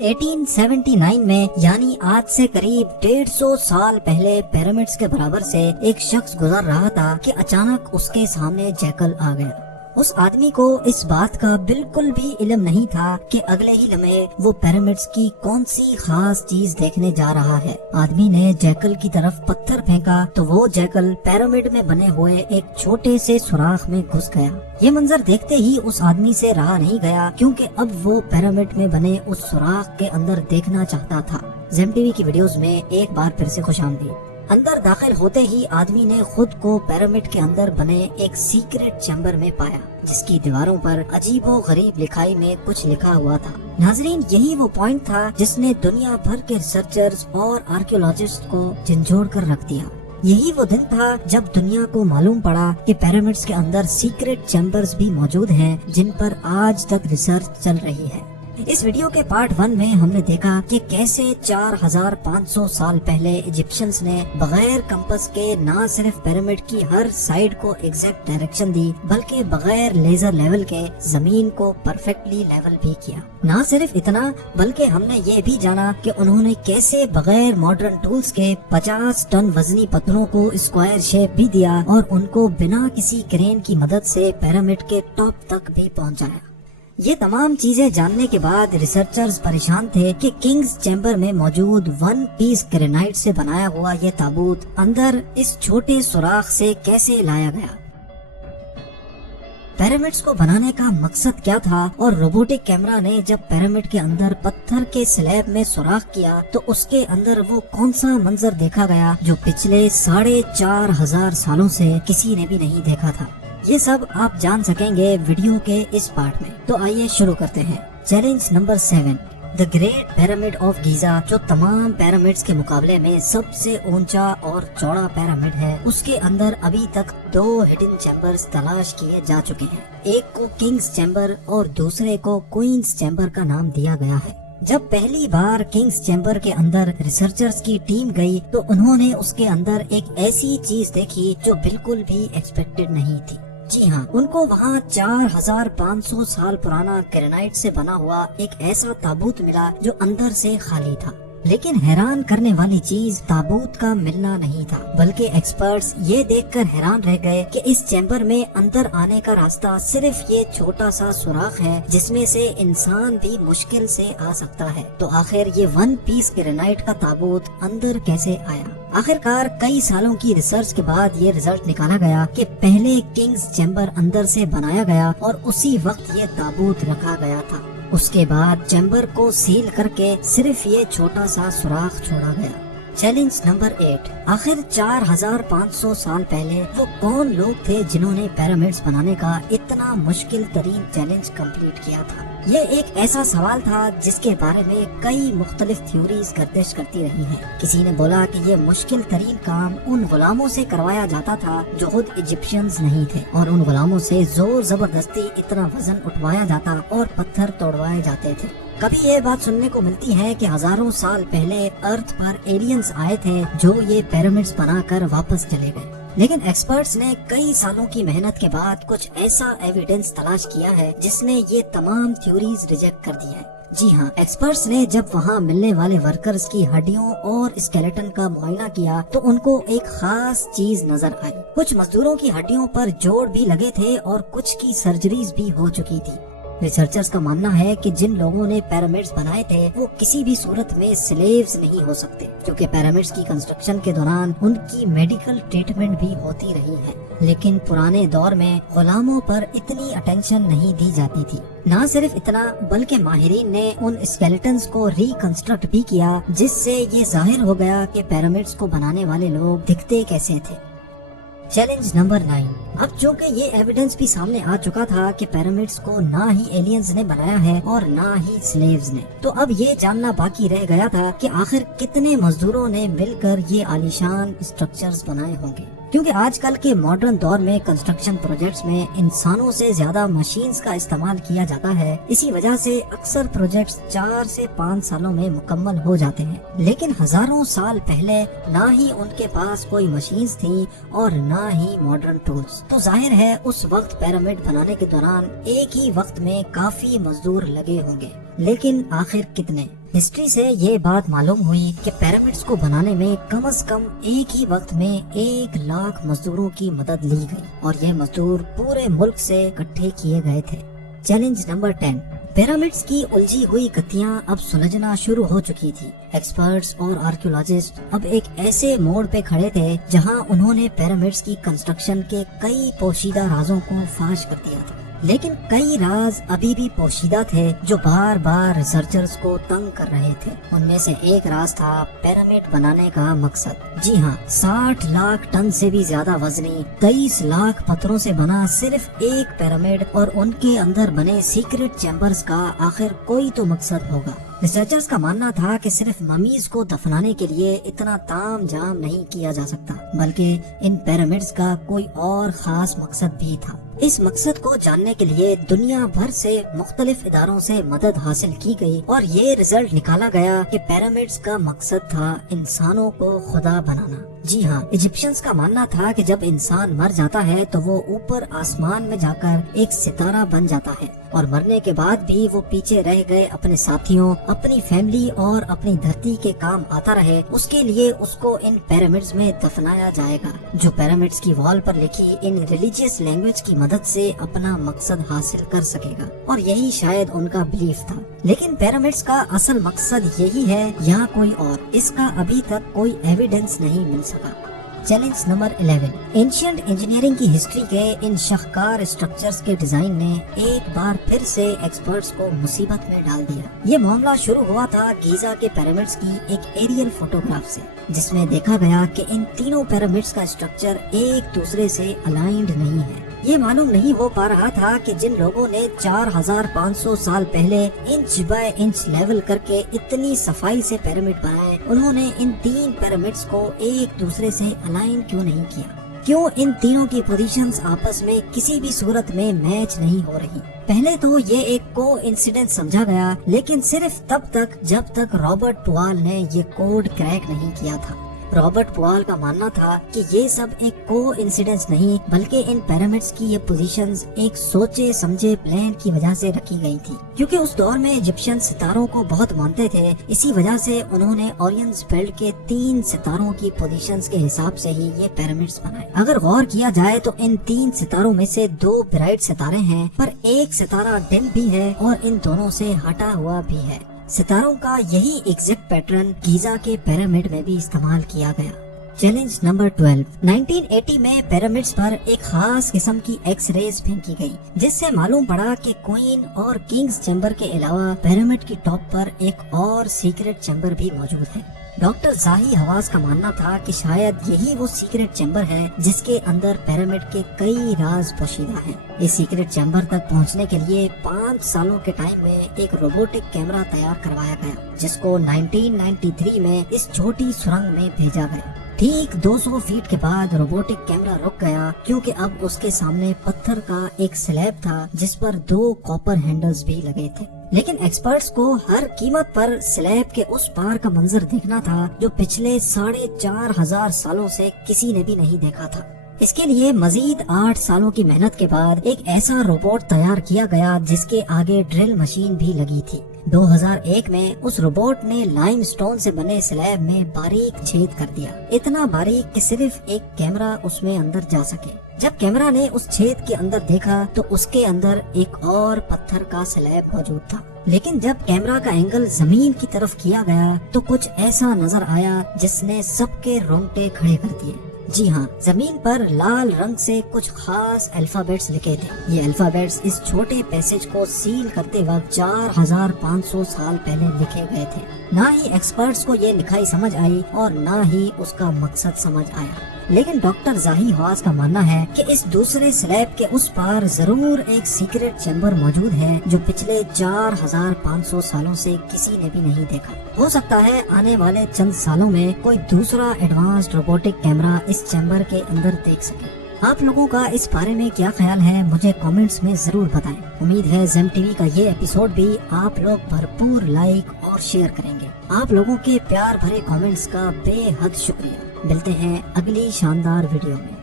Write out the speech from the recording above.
1879 में यानी आज से करीब 150 साल पहले पिरामिड्स के बराबर से एक शख्स गुजर रहा था कि अचानक उसके सामने जैकल आ गया। उस आदमी को इस बात का बिल्कुल भी इल्म नहीं था कि अगले ही लम्हे वो पिरामिड्स की कौन सी खास चीज देखने जा रहा है। आदमी ने जैकल की तरफ पत्थर फेंका तो वो जैकल पिरामिड में बने हुए एक छोटे से सुराख में घुस गया। ये मंजर देखते ही उस आदमी से रहा नहीं गया, क्योंकि अब वो पिरामिड में बने उस सुराख के अंदर देखना चाहता था। ज़ेम टीवी की वीडियोस में एक बार फिर से खुशामदीद। अंदर दाखिल होते ही आदमी ने खुद को पिरामिड के अंदर बने एक सीक्रेट चैम्बर में पाया, जिसकी दीवारों पर अजीबो गरीब लिखाई में कुछ लिखा हुआ था। नाजरीन, यही वो पॉइंट था जिसने दुनिया भर के रिसर्चर्स और आर्कियोलॉजिस्ट को झंझोड़ कर रख दिया। यही वो दिन था जब दुनिया को मालूम पड़ा कि पिरामिड्स के अंदर सीक्रेट चैम्बर्स भी मौजूद हैं, जिन पर आज तक रिसर्च चल रही है। इस वीडियो के पार्ट 1 में हमने देखा कि कैसे 4500 साल पहले इजिप्शियंस ने बगैर कंपास के ना सिर्फ पिरामिड की हर साइड को एग्जैक्ट डायरेक्शन दी, बल्कि बगैर लेजर लेवल के जमीन को परफेक्टली लेवल भी किया। ना सिर्फ इतना, बल्कि हमने ये भी जाना कि उन्होंने कैसे बगैर मॉडर्न टूल्स के 50 टन वजनी पत्थरों को स्क्वायर शेप भी दिया और उनको बिना किसी क्रेन की मदद से पिरामिड के टॉप तक भी पहुँचाया। ये तमाम चीजें जानने के बाद रिसर्चर्स परेशान थे कि किंग्स चैम्बर में मौजूद 1 पीस ग्रेनाइट से बनाया हुआ ये ताबूत अंदर इस छोटे सुराख से कैसे लाया गया। पिरामिड्स को बनाने का मकसद क्या था और रोबोटिक कैमरा ने जब पिरामिड के अंदर पत्थर के स्लैब में सुराख किया तो उसके अंदर वो कौन सा मंजर देखा गया जो पिछले 4500 सालों से किसी ने भी नहीं देखा था। ये सब आप जान सकेंगे वीडियो के इस पार्ट में। तो आइए शुरू करते हैं। Challenge number 7, the great pyramid of Giza, जो तमाम पिरामिड्स के मुकाबले में सबसे ऊंचा और चौड़ा पिरामिड है। उसके अंदर अभी तक 2 हिडन चैम्बर्स तलाश किए जा चुके हैं। एक को किंग्स चैम्बर और दूसरे को क्वींस चैम्बर का नाम दिया गया है। जब पहली बार किंग्स चैम्बर के अंदर रिसर्चर्स की टीम गई तो उन्होंने उसके अंदर एक ऐसी चीज देखी जो बिल्कुल भी एक्सपेक्टेड नहीं थी। जी हाँ, उनको वहाँ 4500 साल पुराना ग्रेनाइट से बना हुआ एक ऐसा ताबूत मिला जो अंदर से खाली था। लेकिन हैरान करने वाली चीज ताबूत का मिलना नहीं था, बल्कि एक्सपर्ट्स ये देखकर हैरान रह गए कि इस चैम्बर में अंदर आने का रास्ता सिर्फ ये छोटा सा सुराख है, जिसमें से इंसान भी मुश्किल से आ सकता है। तो आखिर ये 1 पीस ग्रेनाइट का ताबूत अंदर कैसे आया? आखिरकार कई सालों की रिसर्च के बाद ये रिजल्ट निकाला गया कि पहले किंग्स चैम्बर अंदर से बनाया गया और उसी वक्त ये ताबूत रखा गया था। उसके बाद चैम्बर को सील करके सिर्फ ये छोटा सा सुराख छोड़ा गया। चैलेंज नंबर 8, आखिर 4500 साल पहले वो कौन लोग थे जिन्होंने पिरामिड्स बनाने का इतना मुश्किल तरीन चैलेंज कंप्लीट किया था? ये एक ऐसा सवाल था जिसके बारे में कई मुख्तलिफ थ्योरीज गर्दिश करती रही हैं। किसी ने बोला कि ये मुश्किल तरीन काम उन गुलामों से करवाया जाता था जो खुद इजिप्शियंस नहीं थे, और उन गुलामों से जोर जबरदस्ती इतना वजन उठवाया जाता और पत्थर तोड़वाए जाते थे। कभी ये बात सुनने को मिलती है कि हजारों साल पहले अर्थ पर एलियंस आए थे जो ये पिरामिड्स बनाकर वापस चले गए। लेकिन एक्सपर्ट्स ने कई सालों की मेहनत के बाद कुछ ऐसा एविडेंस तलाश किया है जिसने ये तमाम थ्योरीज रिजेक्ट कर दी है। जी हाँ, एक्सपर्ट्स ने जब वहाँ मिलने वाले वर्कर्स की हड्डियों और स्केलेटन का मुआयना किया तो उनको एक खास चीज नजर आई। कुछ मजदूरों की हड्डियों पर जोड़ भी लगे थे और कुछ की सर्जरीज भी हो चुकी थी। रिसर्चर्स का मानना है कि जिन लोगों ने पिरामिड्स बनाए थे वो किसी भी सूरत में स्लेव्स नहीं हो सकते, क्योंकि पिरामिड्स की कंस्ट्रक्शन के दौरान उनकी मेडिकल ट्रीटमेंट भी होती रही है। लेकिन पुराने दौर में गुलामों पर इतनी अटेंशन नहीं दी जाती थी। ना सिर्फ इतना, बल्कि माहिरीन ने उन स्केलेटन्स को रिकंस्ट्रक्ट भी किया, जिससे ये जाहिर हो गया कि पिरामिड्स को बनाने वाले लोग दिखते कैसे थे। चैलेंज नंबर 9, अब चूँकि ये एविडेंस भी सामने आ चुका था कि पिरामिड्स को ना ही एलियंस ने बनाया है और ना ही स्लेव्स ने, तो अब ये जानना बाकी रह गया था कि आखिर कितने मजदूरों ने मिलकर ये आलीशान स्ट्रक्चर्स बनाए होंगे। क्योंकि आजकल के मॉडर्न दौर में कंस्ट्रक्शन प्रोजेक्ट्स में इंसानों से ज्यादा मशीन्स का इस्तेमाल किया जाता है। इसी वजह से अक्सर प्रोजेक्ट्स 4 से 5 सालों में मुकम्मल हो जाते हैं। लेकिन हजारों साल पहले ना ही उनके पास कोई मशीन्स थी और ना ही मॉडर्न टूल्स, तो जाहिर है उस वक्त पिरामिड बनाने के दौरान एक ही वक्त में काफी मजदूर लगे होंगे। लेकिन आखिर कितने? ہسٹری سے یہ بات معلوم ہوئی کہ پیرامڈس کو بنانے میں کم از کم ایک ہی وقت میں 1,00,000 مزدوروں کی مدد لی گئی اور یہ مزدور پورے ملک سے اکٹھے کیے گئے تھے۔ چیلنج نمبر 10، پیرامڈس کی الجھی ہوئی گتھیاں اب سلجھنا شروع ہو چکی تھی۔ ایکسپرٹس اور آرکیولوجسٹ اب ایک ایسے موڑ پہ کھڑے تھے جہاں انہوں نے پیرامڈس کی کنسٹرکشن کے کئی پوشیدہ رازوں کو فاش کر دیا تھا، لیکن کئی راز ابھی بھی پوشیدہ تھے جو بار بار ریسرچرز کو تنگ کر رہے تھے۔ ان میں سے ایک راز تھا پیرامڈ بنانے کا مقصد۔ جی ہاں، 60 لاکھ ٹن سے بھی زیادہ وزنی 23 لاکھ پتھروں سے بنا صرف ایک پیرامڈ اور ان کے اندر بنے سیکرٹ چیمبرز کا آخر کوئی تو مقصد ہوگا۔ ریسرچرز کا ماننا تھا کہ صرف ممیز کو دفنانے کے لیے اتنا تام جام نہیں کیا جا سکتا، بلکہ ان پیرامڈز کا کوئی اور خاص مقصد بھی تھا۔ اس مقصد کو جاننے کے لیے دنیا بھر سے مختلف اداروں سے مدد حاصل کی گئی اور یہ رزلٹ نکالا گیا کہ پیرامڈز کا مقصد تھا انسانوں کو خدا بنانا۔ جی ہاں، ایجپشنز کا ماننا تھا کہ جب انسان مر جاتا ہے تو وہ اوپر آسمان میں جا کر ایک ستارہ بن جاتا ہے اور مرنے کے بعد بھی وہ پیچھے رہ گئے اپنے ساتھیوں، اپنی فیملی اور اپنی دھرتی کے کام آتا رہے، اس کے لیے اس کو ان پیرامڈز میں دفنایا جائے گا، جو پیرامڈز کی وال پر لکھی ان ریلیجیس لینگویج کی مدد سے اپنا مقصد حاصل کر سکے گا، اور یہی شاید ان کا بلیف تھا۔ لیکن پیرامڈز کا اصل مقصد یہی ہے یا کوئی اور، اس کا ابھی تک کوئی ایویڈنس نہیں مل سکا۔ چیلنج نمبر 11، اینشینٹ انجینئرنگ کی ہسٹری کے ان شاہکار اسٹرکچرز کے ڈیزائن نے ایک بار پھر سے ایکسپرٹس کو مصیبت میں ڈال دیا۔ یہ معاملہ شروع ہوا تھا گیزا کے پیرامڈز کی ایک ایریل فوٹوگراف سے، جس میں دیکھا گیا کہ ان تینوں پیرامڈز کا اسٹرکچر ایک دوسرے سے الائنڈ نہیں ہے۔ یہ معلوم نہیں ہو پا رہا تھا کہ جن لوگوں نے 4500 سال پہلے انچ بائی انچ لیول کر کے اتنی صفائی سے پیرامڈ بنائے، انہوں نے ان 3 پیرامڈز کو ایک دوسرے سے الائن کیوں نہیں کیا؟ کیوں ان تینوں کی پوزیشنز آپس میں کسی بھی صورت میں میچ نہیں ہو رہی؟ پہلے تو یہ ایک کو انسیڈنٹ سمجھا گیا، لیکن صرف تب تک جب تک رابرٹ پوال نے یہ کوڈ کریک نہیں کیا تھا۔ رابرٹ پوال کا ماننا تھا کہ یہ سب ایک کو انسیڈنس نہیں، بلکہ ان پیرامڈز کی یہ پوزیشنز ایک سوچے سمجھے پلان کی وجہ سے رکھی گئی تھی، کیونکہ اس دور میں ایجپشن ستاروں کو بہت مانتے تھے۔ اسی وجہ سے انہوں نے اورینز بیلٹ کے 3 ستاروں کی پوزیشنز کے حساب سے ہی یہ پیرامڈز بنائے۔ اگر غور کیا جائے تو ان 3 ستاروں میں سے 2 برائٹ ستارے ہیں، پر ایک ستارہ ڈم بھی ہے اور ان دونوں سے ہٹا ہوا بھی ہے۔ ستاروں کا یہی ایگزیکٹ پیٹرن گیزا کے پیرامڈ میں بھی استعمال کیا گیا۔ چیلنج نمبر 12، 1980 میں پیرامڈز پر ایک خاص قسم کی ایکس ریز پھینکی گئی، جس سے معلوم پڑا کہ کوئن اور کنگز چیمبر کے علاوہ پیرامڈ کی ٹاپ پر ایک اور سیکرٹ چیمبر بھی موجود ہے۔ ڈاکٹر زاہی حواس کا ماننا تھا کہ شاید یہی وہ سیکرٹ چیمبر ہے جس کے اندر پیرامڈ کے کئی راز پوشیدہ ہیں۔ اس سیکرٹ چیمبر تک پہنچنے کے لیے 5 سالوں کے ٹائم میں ایک روبوٹک کیمرہ تیار کروایا گیا، جس کو 1993 میں اس چھوٹی سرنگ میں بھیجا گیا۔ ٹھیک 200 فیٹ کے بعد روبوٹک کیمرہ رک گیا، کیونکہ اب اس کے سامنے پتھر کا ایک سلیب تھا جس پر 2 کاپر ہینڈلز بھی لگے تھے۔ لیکن ایکسپرٹس کو ہر قیمت پر سلیب کے اس پار کا منظر دیکھنا تھا جو پچھلے 4500 سالوں سے کسی نے بھی نہیں دیکھا تھا۔ اس کے لیے مزید 8 سالوں کی محنت کے بعد ایک ایسا روبوٹ تیار کیا گیا جس کے آگے ڈرل مشین بھی لگی تھی۔ 2001 میں اس روبوٹ نے لائم سٹون سے بنے سلیب میں باریک چھید کر دیا، اتنا باریک کہ صرف ایک کیمرہ اس میں اندر جا سکے۔ جب کیمرہ نے اس چھید کے اندر دیکھا تو اس کے اندر ایک اور پتھر کا سلیب موجود تھا، لیکن جب کیمرہ کا اینگل زمین کی طرف کیا گیا تو کچھ ایسا نظر آیا جس نے سب کے رونگٹے کھڑے کر دیے۔ جی ہاں، زمین پر لال رنگ سے کچھ خاص الفابیٹس لکھے تھے۔ یہ الفابیٹس اس چھوٹے پیسج کو سیل کرتے وقت 4500 سال پہلے لکھے گئے تھے۔ نہ ہی ایکسپرٹس کو یہ لکھائی سمجھ آئی اور نہ ہی اس کا مقصد سمجھ آیا، لیکن ڈاکٹر زاہی حواس کا ماننا ہے کہ اس دوسرے سلیب کے اس پار ضرور ایک سیکرٹ چیمبر موجود ہے جو پچھلے 4500 سالوں سے کسی نے بھی نہیں دیکھا۔ ہو سکتا ہے آنے والے چند سالوں میں کوئی دوسرا ایڈوانسڈ روبوٹک کیمرہ اس چیمبر کے اندر دیکھ سکے۔ آپ لوگوں کا اس بارے میں کیا خیال ہے مجھے کامنٹس میں ضرور بتائیں۔ امید ہے زیم ٹی وی کا یہ ایپیسوڈ بھی آپ لوگ بھرپور لائک اور شیئر کریں گے۔ آپ لوگوں کے پیار بھرے کامنٹس کا بے حد شکریہ۔ ملتے ہیں اگلی شاندار ویڈیو میں۔